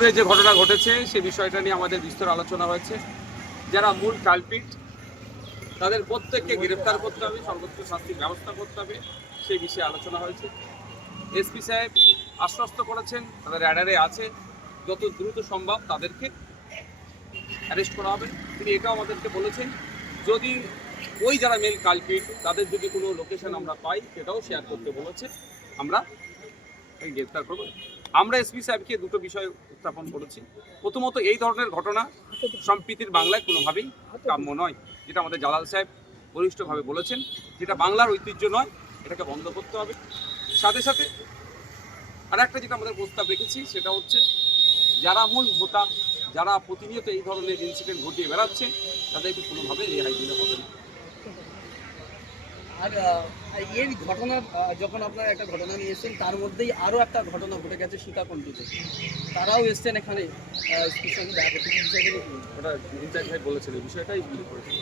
মেদিনীপুরে যে ঘটনা ঘটেছে সে বিষয়টা নিয়ে আমাদের বিস্তর আলোচনা হয়েছে। যারা মূল কালপিট তাদের প্রত্যেককে গ্রেফতার করতে হবে, সর্বোচ্চ শাস্তির ব্যবস্থা করতে হবে, সেই বিষয়ে আলোচনা হয়েছে। এসপি সাহেব আশ্বস্ত করেছেন তাদের অ্যাডারে আছে, যত দ্রুত সম্ভব তাদেরকে অ্যারেস্ট করা হবে। তিনি এটাও আমাদেরকে বলেছেন যদি ওই যারা মেল কালপিট তাদের যদি কোনো লোকেশন আমরা পাই সেটাও শেয়ার করতে বলেছে, আমরা গ্রেফতার করব। আমরা এসপি সাহেবকে দুটো বিষয় উত্থাপন করেছি। প্রথমত, এই ধরনের ঘটনা সম্প্রীতির বাংলায় কোনোভাবেই কাম্য নয়, যেটা আমাদের জালাল সাহেব বলিষ্ঠভাবে বলেছেন, যেটা বাংলার ঐতিহ্য নয়, এটাকে বন্ধ করতে হবে। সাথে সাথে আর একটা যেটা আমাদের প্রস্তাব রেখেছি সেটা হচ্ছে যারা মূল ভোটার, যারা প্রতিনিয়ত এই ধরনের ইনসিডেন্ট ঘটিয়ে বেড়াচ্ছে তাদেরকে কোনোভাবে রেহাই দিতে হবে না। আর এর ঘটনা যখন আপনারা একটা ঘটনা নিয়ে এসেছেন তার মধ্যেই আরও একটা ঘটনা ঘটে গেছে সীতাকুণ্ডতে, তারাও এসছেন এখানে স্পেশালি দেখা করতে। বিষয়টা নিয়ে ওটা ইনচার্জ ভাই বলেছেন, এই বিষয়টাই উল্লেখ করেছেন।